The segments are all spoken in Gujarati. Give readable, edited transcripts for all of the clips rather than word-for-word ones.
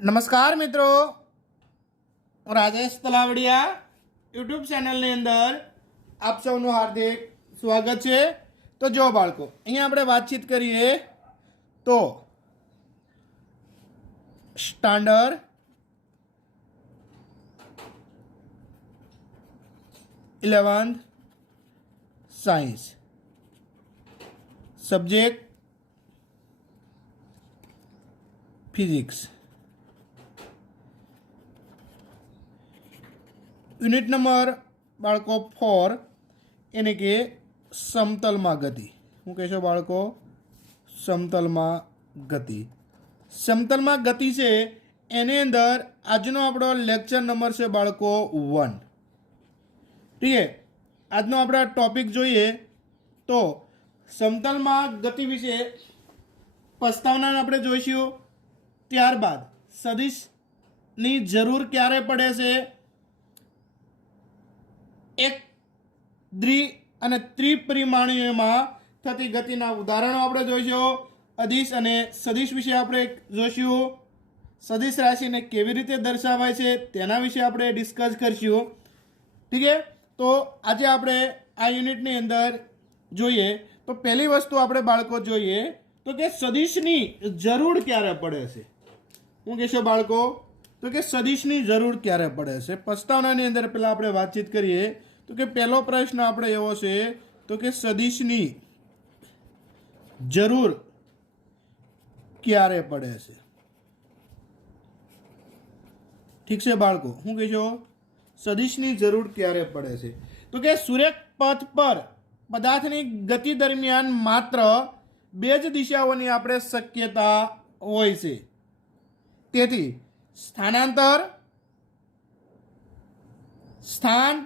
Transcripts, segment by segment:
नमस्कार मित्रों, राजेश तलावड़िया यूट्यूब चैनल अंदर आप सबनु हार्दिक स्वागत है। तो जो बाळको अहींया आपणे वातचीत करीए तो standard 11th science subject physics unit number बाळको 4 એને કે સમતલમાં ગતિ। હું કહેશો બાળકો સમતલમાં ગતિ। સમતલમાં ગતિ છે એની અંદર આજનો આપણો લેક્ચર નંબર છે બાળકો 1। ठीक है, આજનો આપણો ટોપિક જોઈએ તો સમતલમાં ગતિ વિશે પ્રસ્તાવનાને આપણે જોઈશું। ત્યારબાદ સદિશની જરૂર ક્યારે પડે છે, एक द्वि અને ત્રિપરિમાણીયમાં થતી ગતિના ઉદાહરણો આપણે જોઈશું। અદિશ અને સદિશ વિશે આપણે જોઈશું। સદિશ રાશિને કેવી રીતે દર્શાવાય છે તેના વિશે આપણે ડિસ્કસ કરશું। ઠીક છે, તો આજે આપણે આ યુનિટની અંદર જોઈએ તો પહેલી વસ્તુ આપણે બાળકો જોઈએ તો કે સદિશની જરૂર ક્યારે પડે છે। હું કહેશો બાળકો તો કે સદિશની જરૂર ક્યારે પડે છે। પ્રસ્તાવનાની અંદર પહેલાં આપણે વાતચીત કરીએ તો કે પહેલો પ્રશ્ન આપણે એવો છે તો કે સદિશની જરૂર ક્યારે પડે છે। ઠીક છે બાળકો, હું કહેશો સદિશની જરૂર ક્યારે પડે છે તો કે સુરેખ પથ પર પદાર્થની ગતિ દરમિયાન માત્ર બે જ દિશાઓની આપણે શક્યતા હોય છે। તેથી સ્થાનાંતર, સ્થાન,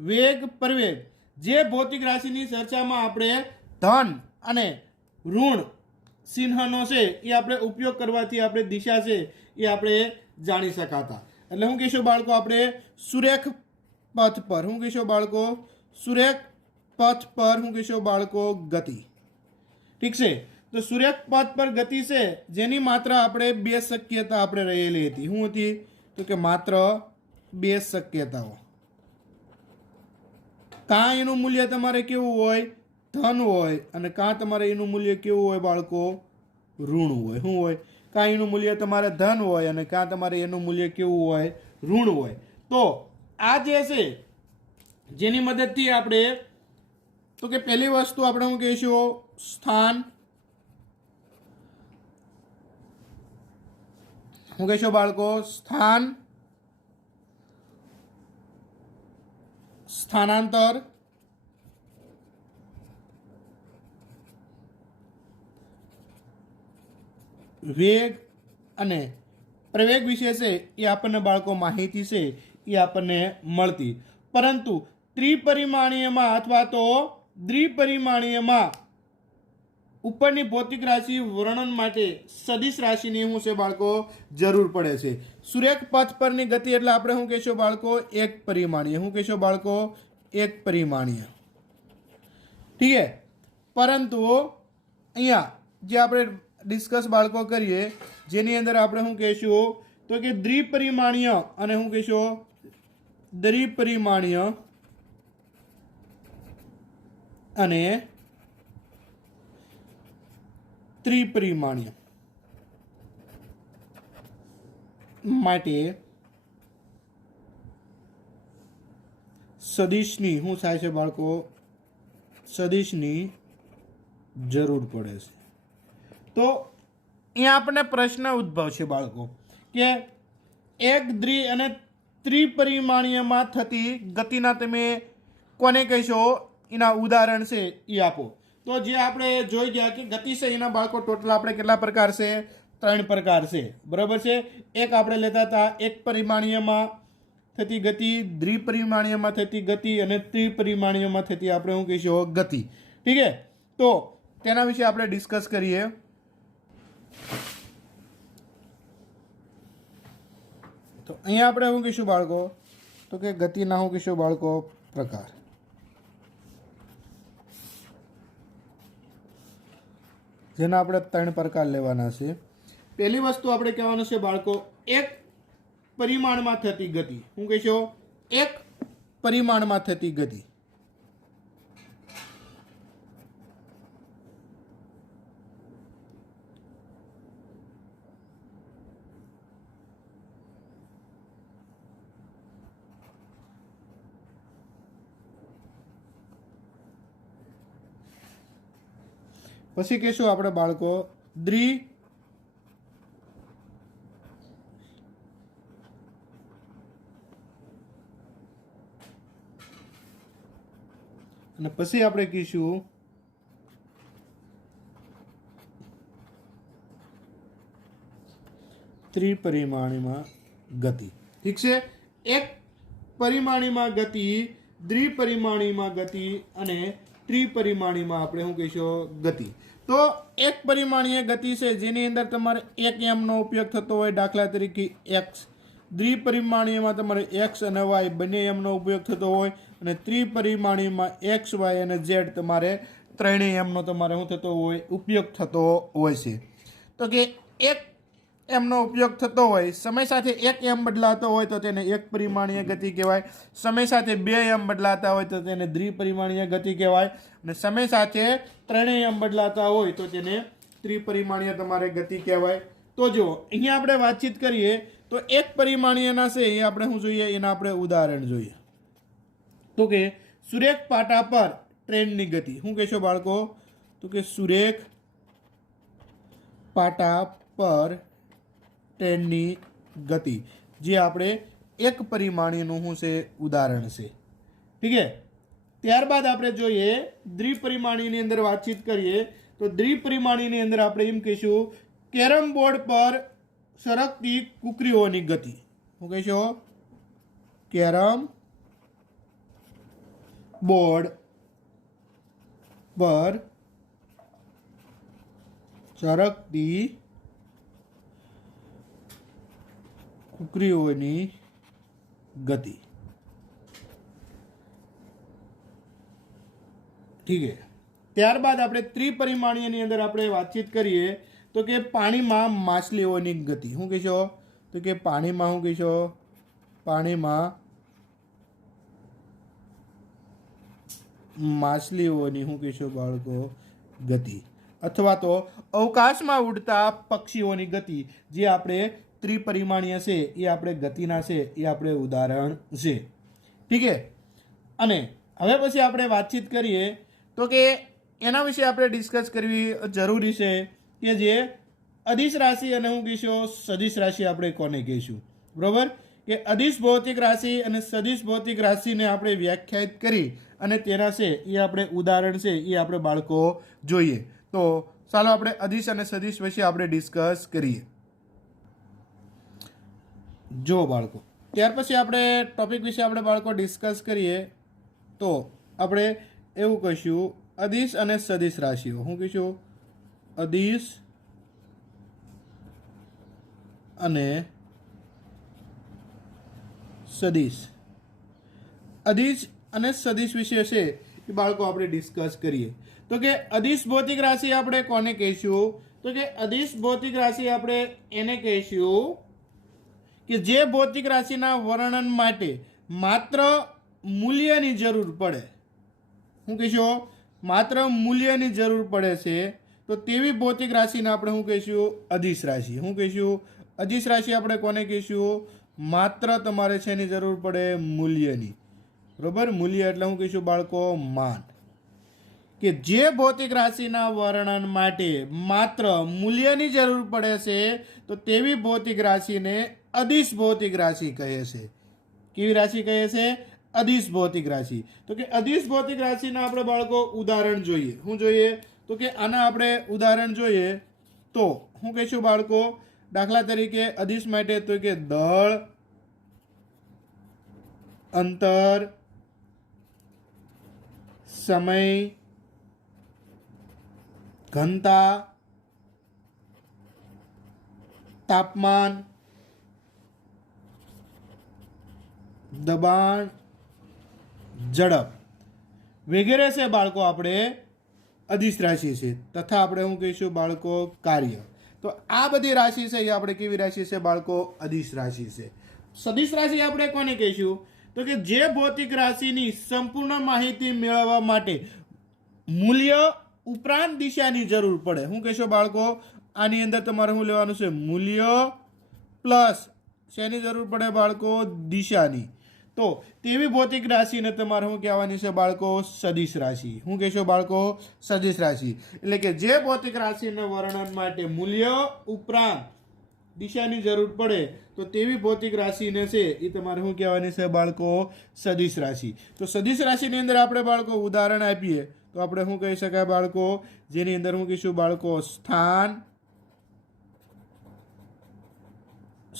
વેગ, પ્રવેગ જે ભૌતિક રાશિની ચર્ચામાં આપણે ધન અને ઋણ ચિહ્નનો છે એ આપણે ઉપયોગ કરવાથી આપણે દિશા છે એ આપણે જાણી શકાતા। એટલે હું કહેશો બાળકો આપણે સુરેખ પથ પર, હું કહેશો બાળકો સુરેખ પથ પર, હું કહેશો બાળકો ગતિ। ઠીક છે, તો સુરેખ પથ પર ગતિ છે જેની માત્ર આપણે બે શક્યતા આપણે રહેલી હતી। શું હતી તો કે માત્ર બે શક્યતાઓ। કાં એનું મૂલ્ય તમારે કેવું હોય, ધન હોય, અને કાં તમારે એનું મૂલ્ય કેવું હોય બાળકો, ઋણ હોય। શું હોય, કાં એનું મૂલ્ય તમારે ધન હોય અને કાં તમારે એનું મૂલ્ય કેવું હોય, ઋણ હોય। તો આ જે છે જેની મદદથી આપણે તો કે પહેલી વસ્તુ આપણે શું કહીશું, સ્થાન। હું કહેશો બાળકો સ્થાન, સ્થાનાંતર, વેગ અને પ્રવેગ વિશે છે એ આપણને બાળકો માહિતી છે એ આપણને મળતી। પરંતુ ત્રિપરિમાણીયમાં અથવા તો દ્વિપરિમાણીયમાં ઉપરની ભૌતિક રાશિ વર્ણન માટે સદિશ રાશિની શું છે બાળકો જરૂર પડે છે। સુરેખ પથ પરની ગતિ એટલે આપણે શું કહેશો બાળકો એક પરિમાણીય। શું કહેશો બાળકો એક પરિમાણીય। ઠીક છે, પરંતુ અહીંયા જે આપણે ડિસ્કસ બાળકો કરીએ જેની અંદર આપણે શું કહેશું તો કે દ્વિપરિમાણીય અને શું કહેશો દ્વિપરિમાણીય અને ત્રિપરિમાણીય માટે સદિશની શું થાય છે બાળકો, સદિશની જરૂર પડે છે। તો અહીંયા આપણને પ્રશ્ન ઉદ્ભવશે બાળકો કે એક દ્વિ અને ત્રિપરિમાણીયમાં થતી ગતિના તમે કોને કહેશો, એના ઉદાહરણ છે એ આપો। તો જે આપણે જોઈ ગયા કે ગતિ છે એના બાળકો ટોટલ આપણે કેટલા પ્રકાર છે, 3 પ્રકાર છે, બરાબર છે। એક આપણે લેતા હતા એક પરિમાણીયમાં થતી ગતિ, દ્વિપરિમાણીયમાં થતી ગતિ અને ત્રિપરિમાણીયમાં થતી આપણે શું કહીશું ગતિ। ઠીક છે, તો તેના વિશે આપણે ડિસ્કસ કરીએ। તો અહીંયા આપણે શું કહીશું બાળકો તો કે ગતિના શું કહીશું બાળકો પ્રકાર। જેના આપણે 3 પ્રકાર લેવાના છે। પહેલી વસ્તુ આપણે કહેવાનું છે બાળકો, એક પરિમાણમાં થતી ગતિ. શું કહેશો? એક પરિમાણમાં થતી ગતિ. પછી કહેશું આપણે બાળકો દ્વિ અને પછી આપણે કહીશું ત્રિપરિમાણીમાં ગતિ. ઠીક છે? એક પરિમાણીમાં ગતિ, દ્વિપરિમાણીમાં ગતિ અને ત્રિપરિમાણીમાં આપણે શું કહીશું? ગતિ. તો એક પરિમાણીય ગતિ છે જેની અંદર તમારે એક એમનો ઉપયોગ થતો હોય, દાખલા તરીકે એક્સ. દ્વિપરિમાણીયમાં તમારે એક્સ અને વાય બંને એમનો ઉપયોગ થતો હોય અને ત્રિપરિમાણીયમાં એક્સ વાય અને ઝેડ તમારે ત્રણેય એમનો તમારે શું થતો હોય? ઉપયોગ થતો હોય છે. તો કે એક એમનો ઉપયોગ થતો હોય, સમય સાથે એક એમ બદલાતો હોય તો તેને એક પરિમાણીય ગતિ કહેવાય. સમય સાથે બે એમ બદલાતા હોય તો તેને દ્વિપરિમાણીય ગતિ કહેવાય. અને સમય સાથે ત્રણેય એમ બદલાતા હોય તો તેને ત્રિપરિમાણીય તમારે ગતિ કહેવાય. તો જો અહીંયા આપણે વાતચીત કરીએ તો એક પરિમાણીયના છે એ આપણે શું જોઈએ? એના આપણે ઉદાહરણ જોઈએ. તો કે સુરેખ પાટા પર ટ્રેનની ગતિ. શું કહેશો બાળકો? તો કે સુરેખ પાટા પર ટ્રેનની ગતિ, જે આપણે એક પરિમાણીયનું શું છે? ઉદાહરણ છે. ઠીક છે? ત્યારબાદ આપણે જોઈએ દ્વિપરિમાણીની અંદર વાતચીત કરીએ તો દ્વિપરિમાણીની અંદર આપણે એમ કહીશું કેરમ બોર્ડ પર સરકતી કુકરીઓની ગતિ. શું કહેશો? કેરમ બોર્ડ પર સરકતી કુકરીઓની ગતિ. ઠીક છે? ત્યારબાદ આપણે ત્રિપરિમાણીયની અંદર આપણે વાતચીત કરીએ તો કે પાણીમાં માછલીઓની ગતિ. શું કહેશો? તો કે પાણીમાં શું કહેશો? પાણીમાં માછલીઓની શું કહેશો બાળકો? ગતિ. અથવા તો અવકાશમાં ઉડતા પક્ષીઓની ગતિ, જે આપણે ત્રિપરિમાણીય છે એ આપણે ગતિના છે એ આપણે ઉદાહરણ છે. ઠીક છે? અને હવે પછી આપણે વાતચીત કરીએ તો કે એના વિશે આપણે ડિસ્કસ કરવી જરૂરી છે કે જે અદિશ રાશિ અને હું કહીશું સદિશ રાશિ આપણે કોને કહીશું? બરોબર? કે અદિશ ભૌતિક રાશિ અને સદિશ ભૌતિક રાશિને આપણે વ્યાખ્યાયિત કરી અને તેના છે એ આપણે ઉદાહરણ છે એ આપણે બાળકો જોઈએ. તો ચાલો આપણે અદિશ અને સદિશ વિશે આપણે ડિસ્કસ કરીએ. જો બાળકો, ત્યાર પછી આપણે ટોપિક વિશે આપણે બાળકો ડિસ્કસ કરીએ તો આપણે એવું કહીશું અદિશ અને સદિશ રાશિઓ. શું કહીશું? અદિશ અને સદિશ. અદિશ અને સદિશ વિશે છે એ બાળકો આપણે ડિસ્કસ કરીએ. તો કે અદિશ ભૌતિક રાશિ આપણે કોને કહીશું? તો કે અદિશ ભૌતિક રાશિ આપણે એને કહીશું કે જે ભૌતિક રાશિના વર્ણન માટે માત્ર મૂલ્યની જરૂર પડે. શું કહીશું? માત્ર મૂલ્યની જરૂર પડે છે તો તેવી ભૌતિક રાશિને આપણે શું કહીશું? અદિશ રાશિ. શું કહીશું? અદિશ રાશિ આપણે કોને કહીશું? માત્ર તમારે શેની જરૂર પડે? મૂલ્યની. બરોબર? મૂલ્ય એટલે શું કહીશું બાળકો? માન. કે જે ભૌતિક રાશિના વર્ણન માટે માત્ર મૂલ્યની જરૂર પડે છે તો તેવી ભૌતિક રાશિને અદિશ ભૌતિક રાશિ કહે છે. કેવી રાશિ કહે છે? અદિશ ભૌતિક રાશિ. તો કે અદિશ ભૌતિક રાશિના આપણે બાળકો ઉદાહરણ જોઈએ. શું જોઈએ? તો કે આના આપણે ઉદાહરણ જોઈએ તો શું કહીશું બાળકો? દાખલા તરીકે અદિશ માટે તો કે દળ, અંતર, સમય, ઘનતા, તાપમાન, દબાણ, ઝડપ વગેરે છે બાળકો આપણે અદિશ રાશિ છે. તથા આપણે શું કહીશું બાળકો? કાર્ય. તો આ બધી રાશિ છે એ આપણે કેવી રાશિ છે બાળકો? અદિશ રાશિ છે. સદિશ રાશિ આપણે કોને કહીશું? તો કે જે ભૌતિક રાશિની સંપૂર્ણ માહિતી મેળવવા માટે મૂલ્ય ઉપરાંત દિશાની જરૂર પડે. શું કહેશો બાળકો? આની અંદર તમારે શું લેવાનું છે? મૂલ્ય પ્લસ શેની જરૂર પડે બાળકો? દિશાની. તો તેવી ભૌતિક રાશિને તમારે શું કહેવાની છે બાળકો? સદિશ રાશિ. શું કહેશો બાળકો? સદિશ રાશિ. એટલે કે જે ભૌતિક રાશિના વર્ણન માટે મૂલ્ય ઉપરાંત દિશાની જરૂર પડે તો તેવી ભૌતિક રાશિને છે એ તમારે શું કહેવાની છે બાળકો? સદિશ રાશિ. તો સદિશ રાશિની અંદર આપણે બાળકો ઉદાહરણ આપીએ તો આપણે શું કહી શકાય બાળકો? જેની અંદર શું કહીશું બાળકો? સ્થાન,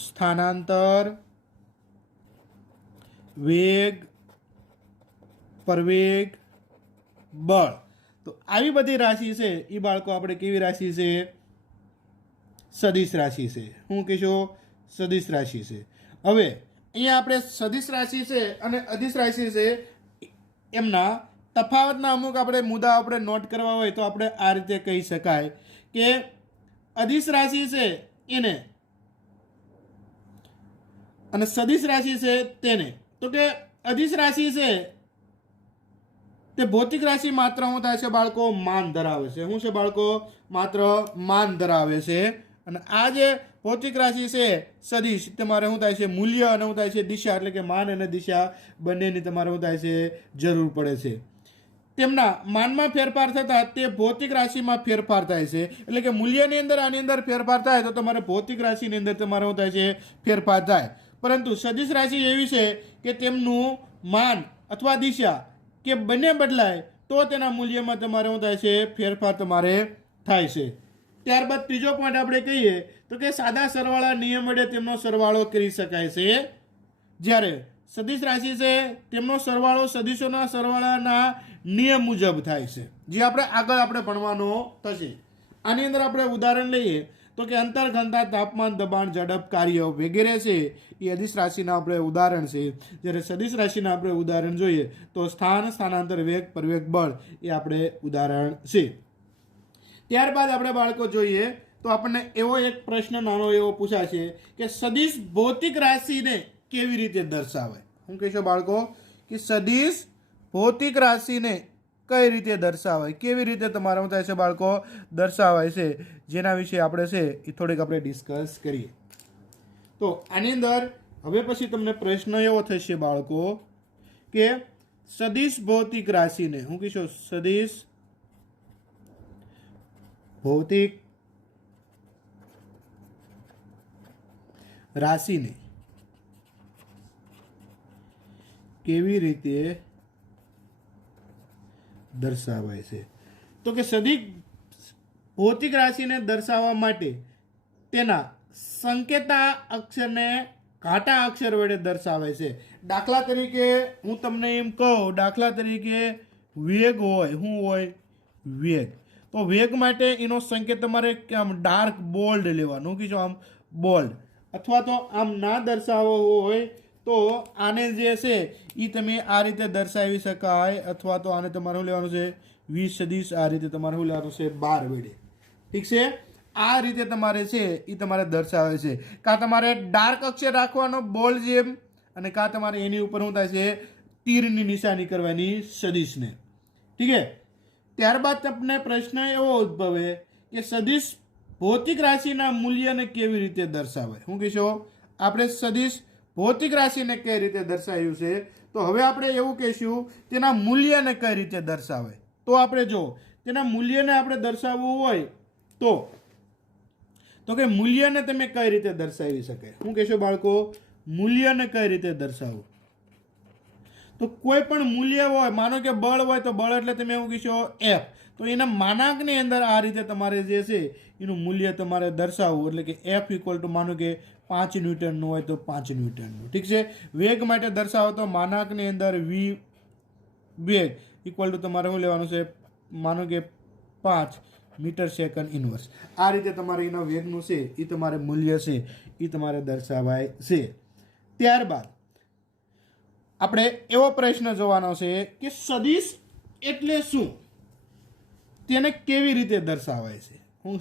સ્થાનાંતર, વેગ, પ્રવેગ, બળ. તો આવી બધી રાશિ છે એ બાળકો આપણે કેવી રાશિ છે? સદિશ રાશિ છે. શું કહીશું? સદિશ રાશિ છે. હવે અહીંયા આપણે સદિશ રાશિ છે અને અદિશ રાશિ છે એમના તફાવતના અમુક આપણે મુદ્દા આપણે નોટ કરવા હોય તો આપણે આ રીતે કહી શકાય કે અદિશ રાશિ છે એને અને સદિશ રાશિ છે તેને. તો કે અદિશ રાશિ છે તે ભૌતિક રાશિ માત્ર શું થાય છે બાળકો? માન ધરાવે છે. શું છે બાળકો? માત્ર માન ધરાવે છે. અને આ જે ભૌતિક રાશિ છે સદિશ તમારે શું થાય છે? મૂલ્ય અને શું થાય છે? દિશા. એટલે કે માન અને દિશા બંનેની તમારે શું થાય છે? જરૂર પડે છે. તેમના માનમાં ફેરફાર થતા તે ભૌતિક રાશિમાં ફેરફાર થાય છે. એટલે કે મૂલ્યની અંદર આની અંદર ફેરફાર થાય તો તમારે ભૌતિક રાશિની અંદર તમારે શું થાય છે? ફેરફાર થાય. પરંતુ સદિશ રાશિ એવી છે કે તેમનું માન અથવા દિશા કે બંને બદલાય તો તેના મૂલ્યમાં તમારે શું થાય છે? ફેરફાર તમારે થાય છે. ત્યારબાદ ત્રીજો પોઈન્ટ આપણે કહીએ તો કે સાદા સરવાળા નિયમ વડે તેમનો સરવાળો કરી શકાય છે. જ્યારે સદિશ રાશિ છે તેમનો સરવાળો સદિશોના સરવાળાના નિયમ મુજબ થાય છે, જે આપણે આગળ આપણે ભણવાનો થશે. આની અંદર આપણે ઉદાહરણ લઈએ તો કે અંતર, ઘનતા, તાપમાન, દબાણ, ઝડપ, કાર્ય વગેરે છે એ અદિશ રાશિના આપણે ઉદાહરણ છે. જ્યારે સદિશ રાશિના આપણે ઉદાહરણ જોઈએ તો સ્થાન, સ્થાનાંતર, વેગ, પ્રવેગ, બળ એ આપણે ઉદાહરણ છે. ત્યારબાદ આપણે બાળકો જોઈએ તો આપણને એવો એક પ્રશ્ન નાનો એવો પૂછાશે કે સદિશ ભૌતિક રાશિને કેવી રીતે દર્શાવે? શું કહેશો બાળકો? કે સદિશ ભૌતિક રાશિને કઈ રીતે દર્શાવાય? કેવી રીતે તમારે શું થાય છે બાળકો? દર્શાવાય છે. જેના વિશે આપણે છે એ થોડીક આપણે ડિસ્કસ કરીએ. તો આની અંદર હવે પછી તમને પ્રશ્ન એવો થશે બાળકો કે સદિશ ભૌતિક રાશિને શું કહીશો? સદિશ ભૌતિક રાશિને કેવી રીતે દર્શાવાય છે? તો કે સદિશ ભૌતિક રાશિને દર્શાવવા માટે તેના સંકેતા અક્ષરને ઘાટા અક્ષર વડે દર્શાવાય છે. દાખલા તરીકે હું તમને એમ કહું, દાખલા તરીકે વેગ હોય. શું હોય? વેગ. તો વેગ માટે એનો સંકેત તમારે આમ ડાર્ક બોલ્ડ લેવાનું. કીધું આમ બોલ્ડ. અથવા તો આમ ના દર્શાવવો હોય તો આને જે છે એ તમે આ રીતે દર્શાવી શકાય. અથવા તો આને તમારે શું લેવાનું છે? 20 સદિશ. આ રીતે તમારે શું લેવાનું છે? 12 વડે. ઠીક છે? આ રીતે તમારે છે એ તમારે દર્શાવે છે. કાં તમારે ડાર્ક અક્ષર રાખવાનો બોલ્ડ જેમ, અને કાં તમારે એની ઉપર શું થાય છે? તીરની નિશાની કરવાની સદિશને. ઠીક છે? ત્યારબાદ તમને પ્રશ્ન એવો ઉદ્ભવે કે સદિશ ભૌતિક રાશિના મૂલ્યને કેવી રીતે દર્શાવે? શું કહીશો? આપણે સદિશ ભૌતિક રાશિને કઈ રીતે દર્શાવ્યું છે તો હવે આપણે એવું કહીશું તેના મૂલ્યને કઈ રીતે દર્શાવે. તો આપણે જો તેના મૂલ્યને આપણે દર્શાવવું હોય તો કે મૂલ્યને તમે કઈ રીતે દર્શાવી શકાય? શું કહેશો બાળકો? મૂલ્યને કઈ રીતે દર્શાવવું? તો કોઈ પણ મૂલ્ય હોય, માનો કે બળ હોય તો બળ એટલે તમે એવું કહેશો એફ. તો એના માનાંકની અંદર આ રીતે તમારે જે છે એનું મૂલ્ય તમારે દર્શાવવું. એટલે કે એફ ઇક્વલ ટુ માનો કે 5 ન્યૂટનનું હોય તો 5 ન્યૂટનનું. ઠીક છે? વેગ માટે દર્શાવો તો માનાંકની અંદર વી વેગ ઇક્વલ ટુ તમારે શું લેવાનું છે? માનો કે 5 મીટર સેકન્ડ ઇનવર્સ. આ રીતે તમારે એના વેગનું છે એ તમારે મૂલ્ય છે એ તમારે દર્શાવાય છે. ત્યારબાદ આપણે એવો પ્રશ્ન જોવાનો છે કે સદિશ એટલે શું? તેને કેવી રીતે દર્શાવાય છે?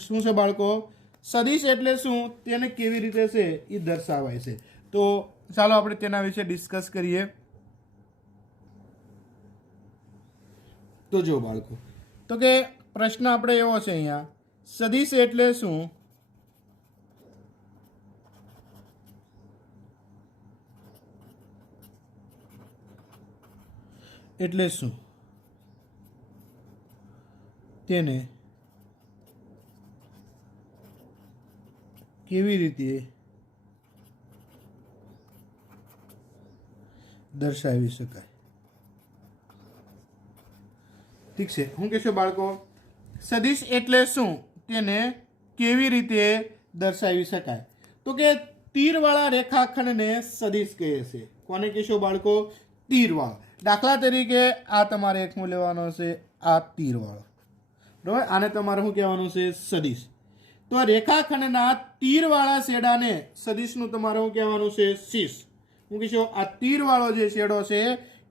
શું છે બાળકો? સદિશ એટલે શું, તેને કેવી રીતે છે એ દર્શાવાય છે. તો ચાલો આપણે તેના વિશે ડિસ્કસ કરીએ. તો જો બાળકો, તો કે પ્રશ્ન આપણે એવો છે અહીંયા, સદિશ એટલે શું, એટલે શું, તેને કેવી રીતે દર્શાવી શકાય. ઠીક છે, હું કહેશો બાળકો, સદિશ એટલે શું, તેને કેવી રીતે દર્શાવી શકાય. તો કે તીરવાળા રેખાખંડને સદિશ કહે છે. કોને કહેશો બાળકો, તીરવાળા. દાખલા તરીકે આ તમારે એક હું લેવાનો છે, આ તીરવાળો, બરાબર, આને તમારે શું કહેવાનું છે, સદિશ. તો રેખાખંડના તીરવાળા છેડાને સદિશનું તમારે શું કહેવાનું છે, શીર્ષ. હું કહીશું આ તીરવાળો જે છેડો છે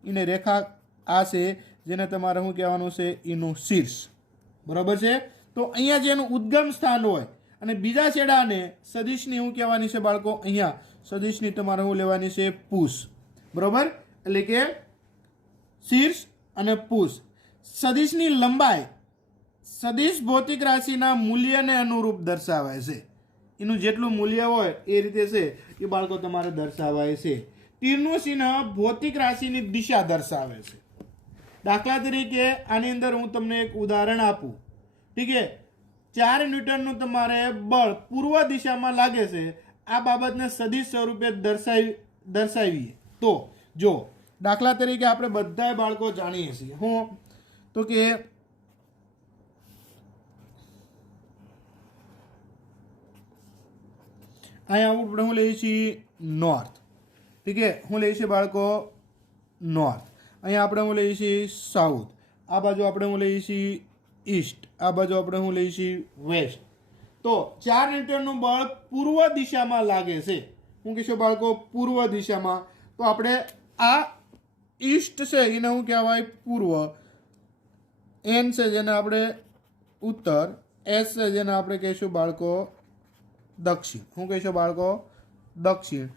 એને રેખા આ છે જેને તમારે શું કહેવાનું છે, એનું શીર્ષ, બરાબર છે. તો અહીંયા જેનું ઉદ્ગમ સ્થાન હોય અને બીજા છેડાને સદિશની શું કહેવાની છે બાળકો, અહીંયા સદિશની તમારે શું લેવાની છે, પૂછ, બરાબર. એટલે કે શીર્ષ અને પૂછ. સદિશની લંબાઈ સદિશ ભૌતિક રાશિના મૂલ્યને અનુરૂપ દર્શાવાય છે. એનું જેટલું મૂલ્ય હોય એ રીતે છે એ બાળકો તમારે દર્શાવાય છે. તીરનું ચિહ્ન ભૌતિક રાશિની દિશા દર્શાવે છે. દાખલા તરીકે આની અંદર હું તમને એક ઉદાહરણ આપું. ઠીક છે, 4 ન્યૂટનનું તમારે બળ પૂર્વ દિશામાં લાગે છે. આ બાબતને સદિશ સ્વરૂપે દર્શાવીએ તો જો દાખલા તરીકે આપણે બધા બાળકો જાણીએ છીએ હું, તો કે અહીંયા આપણે શું લઈએ છીએ, નોર્થ. ઠીક છે, શું લઈએ છીએ બાળકો, નોર્થ. અહીંયા આપણે શું લઈએ છીએ, સાઉથ. આ બાજુ આપણે શું લઈએ છીએ, ઈસ્ટ. આ બાજુ આપણે શું લઈએ છીએ, વેસ્ટ. તો 4 ન્યૂટનનું બળ પૂર્વ દિશામાં લાગે છે. શું કહીશું બાળકો, પૂર્વ દિશામાં. તો આપણે આ ઈસ્ટ છે એને શું કહેવાય, પૂર્વ. એન છે જેને આપણે ઉત્તર. એસ છે જેને આપણે કહીશું બાળકો દક્ષિણ. શું કહીશું બાળકો, દક્ષિણ.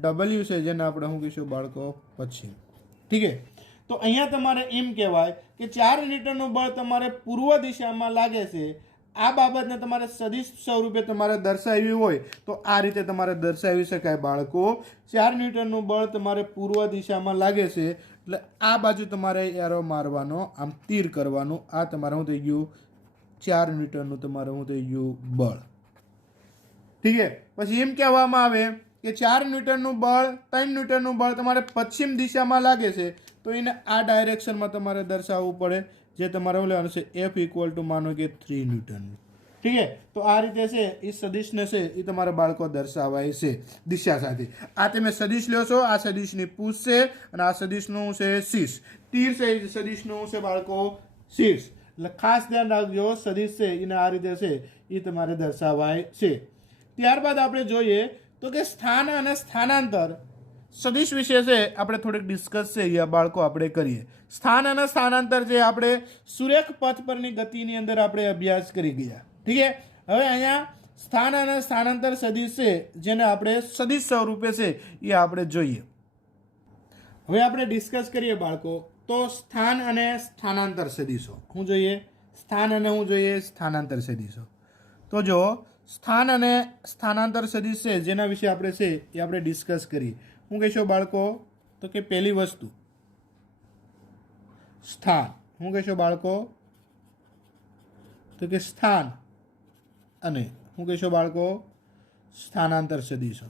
ડબલ્યુ છે જેને આપણે શું કહીશું બાળકો, પશ્ચિમ. ઠીક છે, તો અહીંયા તમારે એમ કહેવાય કે 4 ન્યૂટનનું બળ તમારે પૂર્વ દિશામાં લાગે છે. આ બાબતને તમારે સદિશ સ્વરૂપે તમારે દર્શાવવી હોય તો આ રીતે તમારે દર્શાવી શકાય બાળકો. 4 ન્યૂટનનું બળ તમારે પૂર્વ દિશામાં લાગે છે એટલે આ બાજુ તમારે એરો મારવાનો, આમ તીર કરવાનું. આ તમારે શું થઈ ગયું, 4 ન્યૂટનનું તમારે શું થઈ ગયું, બળ. ઠીક છે, પછી એમ કહેવામાં આવે કે 4 ન્યૂટનનું બળ 3 ન્યૂટનનું બળ તમારે પશ્ચિમ દિશામાં લાગે છે તો એને આ ડાયરેક્શનમાં તમારે દર્શાવવું પડે, જે તમારે લેવાનું છે F ઇક્વલ ટુ માનો કે 3 ન્યૂટન. ઠીક છે, તો આ રીતે છે એ સદિશને છે એ તમારા બાળકો દર્શાવાય છે દિશા સાથે. આ તમે સદિશ લ્યો છો, આ સદિશની પૂછ છે અને આ સદિશનું છે શીર્ષ. તીર છે એ સદિશનું છે બાળકો શીર્ષ. એટલે ખાસ ધ્યાન રાખજો, સદિશ છે એને આ રીતે છે એ તમારે દર્શાવાય છે. ત્યારબાદ આપણે જોઈએ તો કે સ્થાન અને સ્થાનાંતર સદિશ વિશે છે આપણે થોડીક ડિસ્કસ છે અહીંયા બાળકો આપણે કરીએ. સ્થાન અને સ્થાનાંતર જે આપણે સુરેખ પથ પરની ગતિની અંદર આપણે અભ્યાસ કરી ગયા. ઠીક છે, હવે અહીંયા સ્થાન અને સ્થાનાંતર સદિશ છે જેને આપણે સદિશ સ્વરૂપે છે એ આપણે જોઈએ. હવે આપણે ડિસ્કસ કરીએ બાળકો. તો સ્થાન અને સ્થાનાંતર સદિશો શું જોઈએ, સ્થાન અને શું જોઈએ, સ્થાનાંતર સદિશો. તો જો સ્થાન અને સ્થાનાંતર સદિશ છે જેના વિશે આપણે છે એ આપણે ડિસ્કસ કરીએ. શું કહેશો બાળકો, તો કે પહેલી વસ્તુ સ્થાન. શું કહેશો બાળકો, તો કે સ્થાન અને શું કહેશો બાળકો, સ્થાનાંતર સદિશો.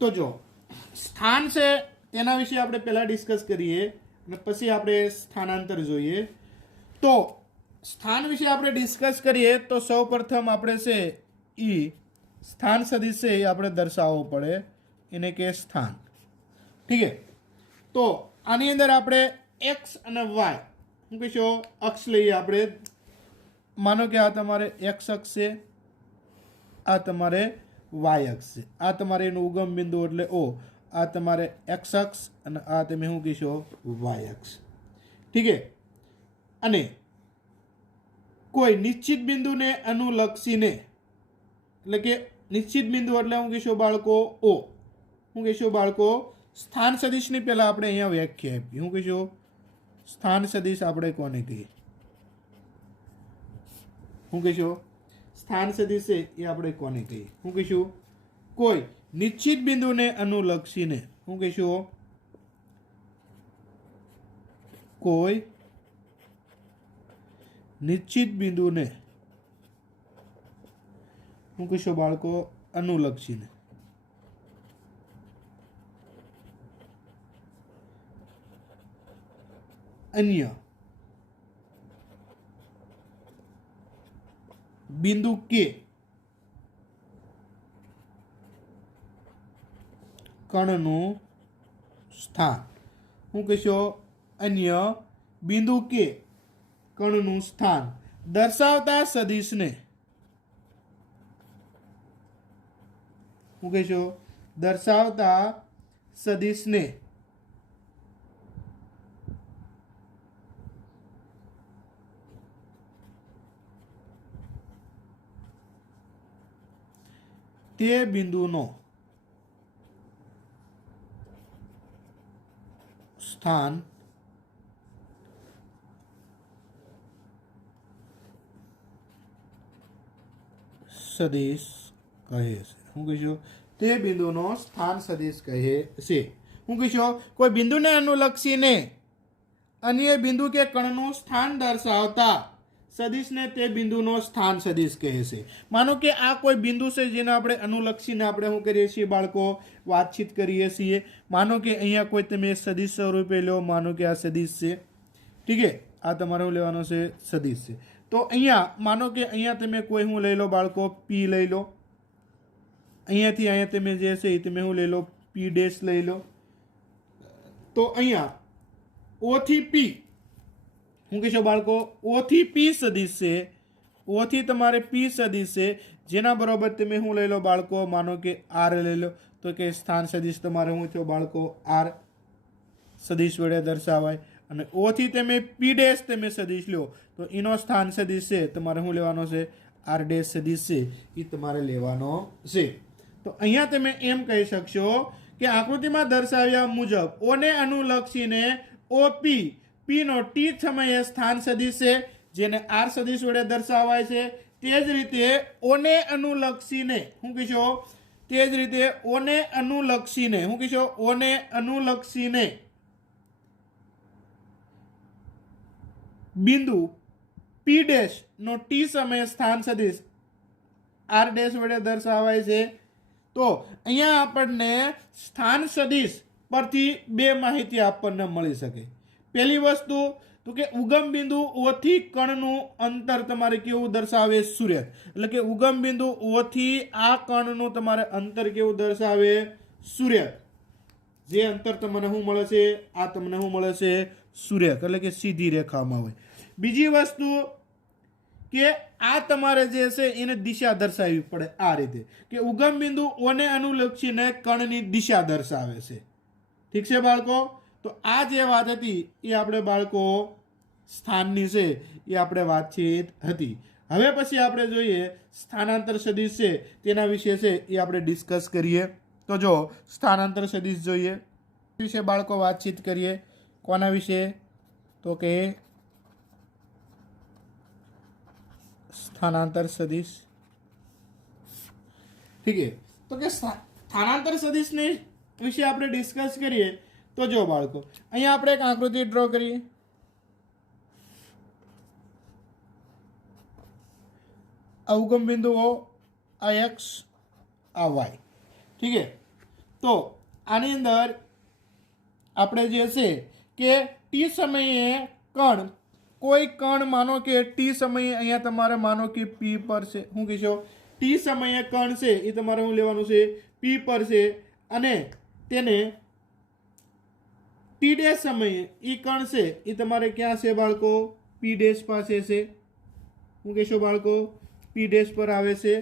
તો જો સ્થાન છે તેના વિશે આપણે પહેલા ડિસ્કસ કરીએ અને પછી આપણે સ્થાનાંતર જોઈએ. તો સ્થાન વિશે આપણે ડિસ્કસ કરીએ તો સૌ પ્રથમ આપણે છે એ સ્થાન સદિશ છે એ આપણે દર્શાવવો પડે, એને કે સ્થાન. ઠીક છે, તો આની અંદર આપણે એક્સ અને વાય શું કહીશું અક્ષ લઈએ આપણે. માનો કે આ તમારે એક્સ અક્ષ છે, આ તમારે વાય અક્ષ છે. આ તમારે એનું ઉગમ બિંદુ એટલે ઓ, આ તમારે એક્સ અક્ષ અને આ તમે શું કહીશો વાય અક્ષ. ठीक है। अने कोई निश्चित बिंदु ने अनुलक्षीने એટલે કે નિશ્ચિત બિંદુ એટલે હું કહીશું બાળકો ઓ, હું કહીશું બાળકો સ્થાન સદિશની પહેલા આપણે અહીંયા વ્યાખ્યા આપી, હું કહીશું સ્થાન સદિશ આપણે કોને કહીએ, હું કહીશું સ્થાન સદિશ છે એ આપણે કોને કહીએ, હું કહીશું કોઈ નિશ્ચિત બિંદુને અનુલક્ષીને, હું કહીશું કોઈ નિશ્ચિત બિંદુને હું કહીશું બાળકો અનુલક્ષીને અન્ય બિંદુ કે કણનું સ્થાન, હું કહીશું અન્ય બિંદુ કે કણનું સ્થાન દર્શાવતા સદિશને, હું કહીશું દર્શાવતા સદિશને તે બિંદુનો સ્થાન સદિશ કહે છે, હું કહીશું તે બિંદુનો સ્થાન સદિશ કહે છે, હું કહીશું કોઈ બિંદુને અનુલક્ષીને અન્ય બિંદુ કે કણનું સ્થાન દર્શાવતા સદિશને તે બિંદુનો સ્થાન સદિશ કહે છે। માનો કે આ કોઈ બિંદુ છે જેને આપણે અનુલક્ષીને આપણે શું કરીએ છીએ બાળકો વાતચીત કરીએ છીએ। માનો કે અહીંયા કોઈ તમે સદિશ સ્વરૂપે લો, માનો કે આ સદિશ છે, ઠીક છે, આ તમારે લેવાનો છે સદિશ છે। તો અહીંયા માનો કે અહીંયા તમે કોઈ હું લઈ લો બાળકો પી લઈ લો, અહીંયાથી અહીંયા તમે જે છે એ તમે હું લઈ લો પી ડેશ લઈ લો, તો અહીંયા ઓ થી પી, હું કહીશું બાળકો ઓ થી પી સદિશ છે, ઓ થી તમારે પી સદિશ છે, જેના બરોબર તમે હું લઈ લો બાળકો માનો કે આર લઈ લો, તો કે સ્થાન સદિશ તમારે હું થયો બાળકો આર સદિશ વડે દર્શાવાય, અને ઓ થી તમે પી ડેશ તમે સદિશ લો તો એનો સ્થાન સદિશ છે તમારે શું લેવાનો છે આર ડેશ સદિશ છે એ તમારે લેવાનો છે। તો અહીંયા તમે એમ કહી શકશો કે આકૃતિમાં દર્શાવ્યા મુજબ ઓને અનુલક્ષીને ઓપી પી નો ટી સમયે સ્થાન સદિશ છે જેને આર સદિશ વડે દર્શાવાય છે। તે જ રીતે ઓને અનુલક્ષીને હું કહીશો, તે જ રીતે ઓને અનુલક્ષીને હું કહીશો ઓને અનુલક્ષીને બિંદુ પી ડેશ નો ટી સમયે સ્થાન સદિશ આર ડેશ વડે દર્શાવાય છે। તો અહીંયા આપણને સ્થાન સદિશ પરથી બે માહિતી આપણને મળી શકે। પહેલી વસ્તુ તો કે ઉગમ બિંદુ ઓ થી કણનું અંતર તમારે કેવું દર્શાવે સૂર્ય, એટલે કે ઉગમ બિંદુ ઓ થી આ કણનું તમારે અંતર કેવું દર્શાવે સૂર્ય, જે અંતર તમને શું મળે છે આ તમને શું મળે છે સૂર્ય, એટલે કે સીધી રેખામાં હોય। બીજી વસ્તુ કે આ તમારે જે છે એને દિશા દર્શાવવી પડે આ રીતે કે ઉગમ બિંદુ ઓને અનુલક્ષીને કણની દિશા દર્શાવે છે, ઠીક છે બાળકો। તો આ જે વાત હતી એ આપણે બાળકો સ્થાનની છે એ આપણે વાતચીત હતી। હવે પછી આપણે જોઈએ સ્થાનાંતર સદિશ છે તેના વિશે છે એ આપણે ડિસ્કસ કરીએ। તો જો સ્થાનાંતર સદિશ જોઈએ વિશે બાળકો વાતચીત કરીએ, કોના વિશે તો કે સ્થાનાંતર સદિશ, ઠીક છે। તો કે સ્થાનાંતર સદિશને વિશે આપણે ડિસ્કસ કરીએ તો જો બાળકો અહીંયા આપણે એક આકૃતિ ડ્રો કરીએ, અવગમ બિંદુઓ આ એક્સ આ વાય, ઠીક છે। તો આની અંદર આપણે જે છે કે ટી સમયે કણ કોઈ કણ માનો કે ટી સમયે અહીંયા તમારે માનો કે પી પર છે, શું કહીશો ટી સમયે કણ છે એ તમારે શું લેવાનું છે પી પર છે, અને તેને પી ડેશ સમયે એ કણ છે એ તમારે ક્યાં છે બાળકો પી ડેશ પાસે છે, શું કહેશો બાળકો પી ડેશ પર આવે છે।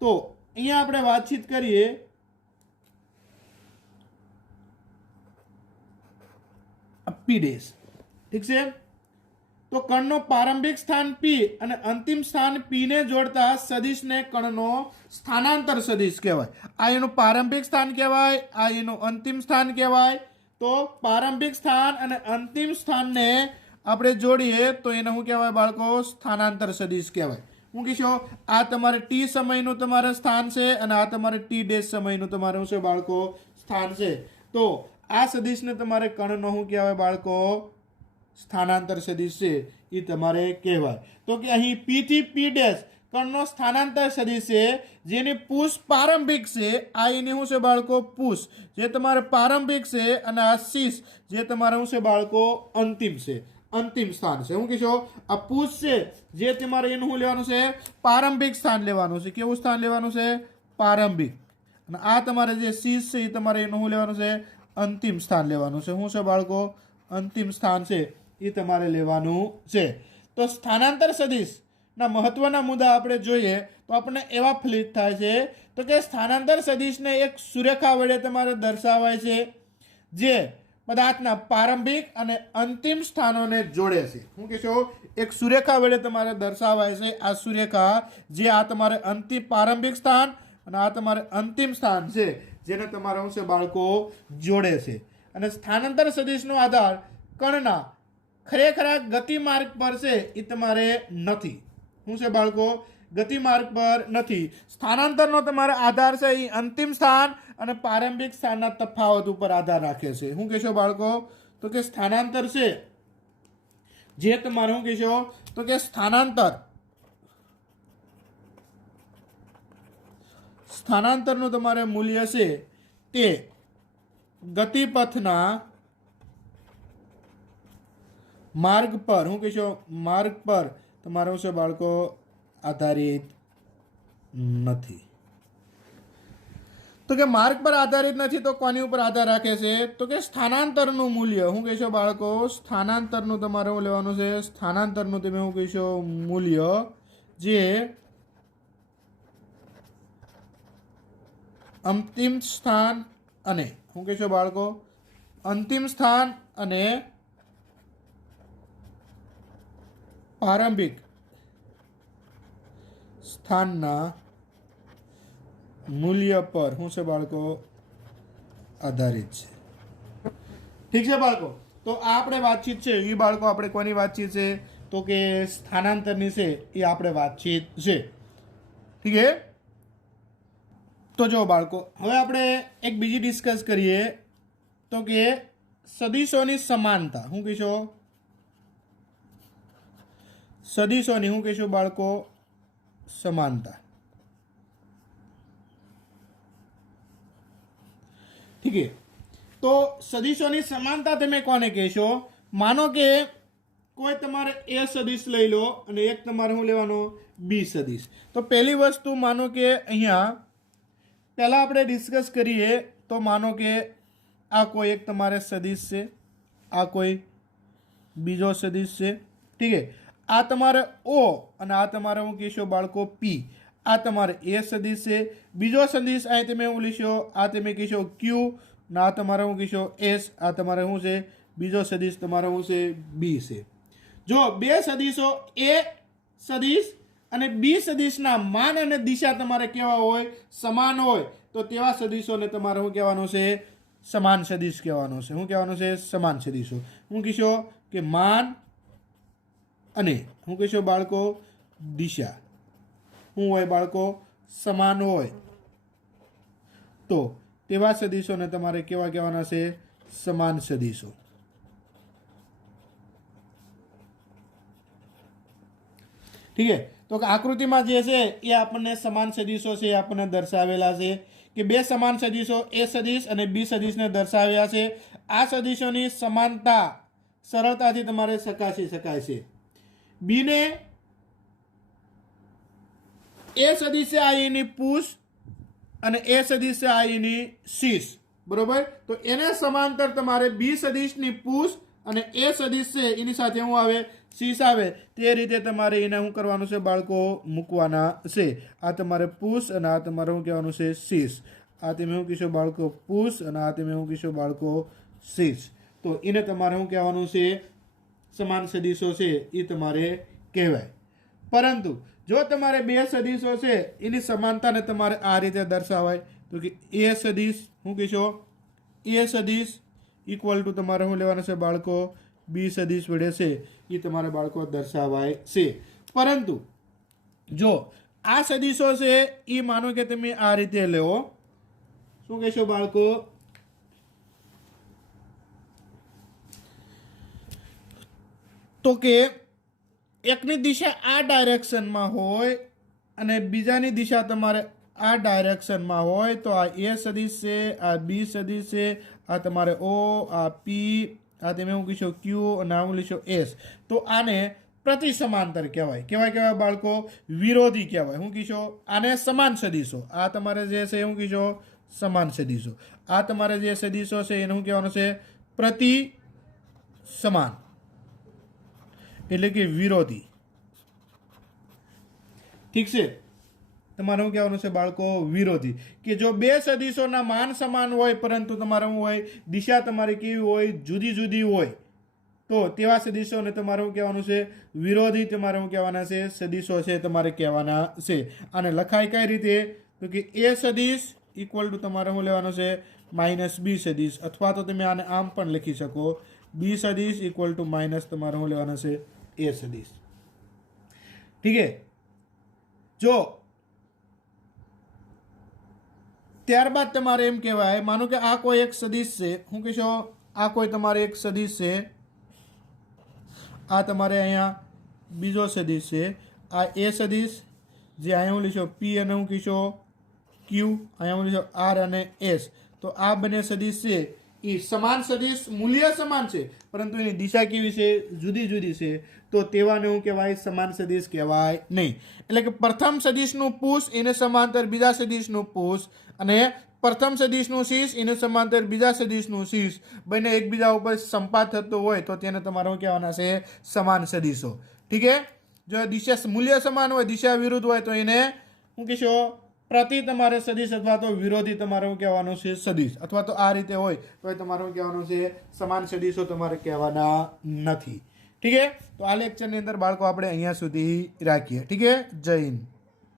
તો અહીંયા આપણે વાતચીત કરીએ પી ડેશ, ઠીક છે। તો કણનો પ્રારંભિક સ્થાન પી અને અંતિમ સ્થાન પી ને જોડતા સદિશને કણનો સ્થાનાંતર સદિશ કહેવાય। આ એનું પ્રારંભિક સ્થાન કહેવાય, આ એનું અંતિમ સ્થાન કહેવાય। તો પ્રારંભિક સ્થાન અને અંતિમ સ્થાનને આપણે જોડીએ તો એને શું કહેવાય બાળકો? સ્થાનાંતર સદિશ કહેવાય। હું કહીશો આ તમારે ટી સમયનું તમારે સ્થાન છે અને આ તમારે ટી ડેશ સમયનું તમારું છે બાળકો સ્થાન છે। તો આ સદિશને તમારે કણનો શું કહેવાય બાળકો? સ્થાનાંતર સદિશ છે એ તમારે કહેવાય। તો કે અહીં પી થી પી ડેશ કણનો સ્થાનાંતર સદિશ છે, જેની પુષ પ્રારંભિક છે। આ એની શું છે બાળકો? પુષ જે તમારે પ્રારંભિક છે, અને આ શીશ જે તમારે શું છે બાળકો? અંતિમ છે, અંતિમ સ્થાન છે। હું કહીશો આ પુષ છે જે તમારે એનું શું લેવાનું છે? પ્રારંભિક સ્થાન લેવાનું છે। કેવું સ્થાન લેવાનું છે? પ્રારંભિક। અને આ તમારે જે શીશ છે એ તમારે એનું શું લેવાનું છે? અંતિમ સ્થાન લેવાનું છે। શું છે બાળકો? અંતિમ સ્થાન છે એ તમારે લેવાનું છે। તો સ્થાનાંતર સદિશ ના મહત્વના મુદ્દા આપણે જોઈએ તો આપણને એવા ફલિત થાય છે તો કે સ્થાનાંતર સદિશને એક સુરેખા વડે તમારે દર્શાવાય છે, જે પદાર્થના પ્રારંભિક અને અંતિમ સ્થાનોને જોડે છે। શું કહેશો? એક સુરેખા વડે તમારે દર્શાવાય છે। આ સુરેખા જે આ તમારે અંતિમ પ્રારંભિક સ્થાન અને આ તમારે અંતિમ સ્થાન છે, જેને તમારે શું છે બાળકો? જોડે છે। અને સ્થાનાંતર સદિશનો આધાર કણના ખરેખર ગતિમાર્ગ પર છે એ તમારે નથી। શું છે બાળકો? ગતિમાર્ગ પર નથી। સ્થાનાંતરનો તમારો આધાર છે એ અંતિમ સ્થાન અને પ્રારંભિક સ્થાનના તફાવત ઉપર આધાર રાખે છે। શું કહેશો બાળકો? તો કે સ્થાનાંતર છે જે તમારે શું કહેશો? તો કે સ્થાનાંતરનું તમારે મૂલ્ય છે તે ગતિપથના માર્ગ પર, શું કહેશો? માર્ગ પર તમારું છે બાળકો આધારિત નથી। તો કે માર્ગ પર આધારિત નથી તો કોની ઉપર આધાર રાખે છે? તો કે સ્થાનાંતરનું મૂલ્ય। શું કહેશો બાળકો? સ્થાનાંતરનું તમારે શું લેવાનું છે? સ્થાનાંતરનું તમે શું કહેશો? મૂલ્ય જે અંતિમ સ્થાન અને શું કહેશો બાળકો? અંતિમ સ્થાન અને પ્રારંભિક સ્થાનના મૂલ્ય પર શું છે બાળકો? આધારિત છે। ઠીક છે બાળકો? તો આ આપણે વાતચીત છે એ બાળકો આપણે કોની વાતચીત છે? તો કે સ્થાનાંતરની છે એ આપણે વાતચીત છે। ઠીક છે? તો જો બાળકો હવે આપણે એક બીજી ડિસ્કસ કરીએ તો કે સદિશોની સમાનતા। શું કહીશો? સદિશોની શું કહીશું બાળકો? સમાનતા। ઠીક છે? તો સદિશોની સમાનતા તમે કોને કહેશો? માનો કે કોઈ તમારે એ સદિશ લઈ લો અને એક તમારે શું લેવાનો? બી સદિશ। તો પહેલી વસ્તુ માનો કે અહીંયા પહેલા આપણે ડિસ્કસ કરીએ તો માનો કે આ કોઈ એક તમારે સદિશ છે, આ કોઈ બીજો સદિશ છે। ઠીક છે? આ તમારે ઓ અને આ તમારે હું કહેશો બાળકો પી। આ તમારે એ સદિશ છે। બીજો સદિશ અહીં તમે હું લીશો, આ તમે કહેશો ક્યુ ને આ તમારે હું કહેશો એસ। આ તમારે શું છે? બીજો સદિશ તમારે શું છે? બી છે। જો બે સદિશો એ સદિશ અને બી સદિશના માન અને દિશા તમારે કેવા હોય? સમાન હોય તો તેવા સદિશોને તમારે શું કહેવાનું છે? સમાન સદિશ કહેવાનું છે। શું કહેવાનું છે? સમાન સદિશો। હું કહેશો કે માન અને શું કહેશો બાળકો? દિશા શું હોય બાળકો? સમાન હોય તો તેવા સદિશોને તમારે કેવા કહેવાના છે? સમાન સદિશો। ઠીક છે? તો આકૃતિમાં જે છે એ આપણને સમાન સદિશો છે એ આપણને દર્શાવેલા છે કે બે સમાન સદિશો એ સદિશ અને બી સદિશને દર્શાવ્યા છે। આ સદિશોની સમાનતા સરળતાથી તમારે ચકાસી શકાય છે। બીને એ સદિશ છે આ એની પુષ અને એ સદિશ છે આ એની શીશ। બરોબર? તો એને સમાંતર તમારે બી સદિશની પુષ અને એ સદિશ છે એની સાથે શું આવે? શીશ આવે। તે રીતે તમારે એને શું કરવાનું છે બાળકો? મૂકવાના છે। આ તમારે પુષ અને આ તમારે શું કહેવાનું છે? શીશ। આ તમે શું કહેશો બાળકો? પુષ અને આ તમે શું કહેશો બાળકો? શીશ। તો એને તમારે શું કહેવાનું છે? સમાન સદીશો છે એ તમારે કહેવાય. પરંતુ જો તમારે બે સદીશો છે એની સમાનતાને તમારે આ રીતે દર્શાવાય તો કે એ સદીશ શું કહેશો, એ સદીશ ઇક્વલ ટુ તમારે શું લેવાનું છે બાળકો, બી સદીશ વડે છે એ તમારે બાળકો દર્શાવાય છે. પરંતુ જો આ સદીશો છે એ માનો કે તમે આ રીતે લેવો, શું કહેશો બાળકો, તો કે એકની દિશા આ ડાયરેક્શનમાં હોય અને બીજાની દિશા તમારે આ ડાયરેક્શનમાં હોય તો આ એ સદીશ છે, આ બી સદીશ છે, આ તમારે ઓ, આ પી, આ તમે શું કહીશો ક્યુ અને આ લીશો એસ. તો આને પ્રતિ સમાંતર કહેવાય. કહેવાય બાળકો, વિરોધી કહેવાય. શું કહીશો, આને સમાન સદીશો. આ તમારે જે છે શું કહીશો, સમાન સદીશો. આ તમારે જે સદીશો છે એને શું કહેવાનું છે, પ્રતિ સમાન એટલે કે વિરોધી. ઠીક છે, તમારે શું કહેવાનું છે બાળકો, વિરોધી. કે જો બે સદીશોના માન સમાન હોય પરંતુ તમારે શું હોય, દિશા તમારી કેવી હોય, જુદી જુદી હોય, તો તેવા સદીશોને તમારે શું કહેવાનું છે, વિરોધી તમારે શું કહેવાના છે, સદીશો છે તમારે કહેવાના છે. અને લખાય કઈ રીતે, તો કે એ સદીશ ઇક્વલ ટુ તમારે શું લેવાનું છે, માઇનસ બી સદીશ. અથવા તો તમે આને આમ પણ લખી શકો, બી સદીશ ઇક્વલ ટુ માઇનસ તમારે શું લેવાના છે, એ સદીશ. ઠીક છે. જો ત્યારબાદ તમારે એમ કહેવાય, માનો કે આ કોઈ એક સદીશ છે, શું કહેશો, આ કોઈ તમારે એક સદીશ છે, આ તમારે અહીંયા બીજો સદીશ છે, આ એ સદીશ જે અહીંયા હું લીધો પી અને હું કહીશો ક્યુ, અહીંયા હું લીધો આર અને એસ. તો આ બંને સદીશ છે એ સમાન સદીશ, મૂલ્ય સમાન છે પરંતુ એની દિશા કેવી છે, જુદી જુદી છે. તો તેવાને શું કહેવાય, સમાન સદીશ કહેવાય નહીં. એટલે કે પ્રથમ સદીશનું પુષ એને સમાંતર બીજા સદીશનું પુષ અને પ્રથમ સદીશનું શીર્ષ એને સમાંતર બીજા સદીશનું શીર્ષ બંને એકબીજા ઉપર સંપાત થતો હોય તો તેને તમારે શું કહેવાના છે, સમાન સદીશો. ઠીક છે. જો દિશા મૂલ્ય સમાન હોય, દિશા વિરુદ્ધ હોય તો એને શું કહેશો, પ્રતિ તમારે સદીશ અથવા તો વિરોધી તમારે શું કહેવાનું છે, સદીશ. અથવા તો આ રીતે હોય તો તમારે શું કહેવાનું છે, સમાન સદીશો તમારે કહેવાના નથી. ઠીક છે. તો આ લેક્ચરની અંદર બાળકો આપણે અહીંયા સુધી રાખીએ. ઠીક છે. જય હિન્દ.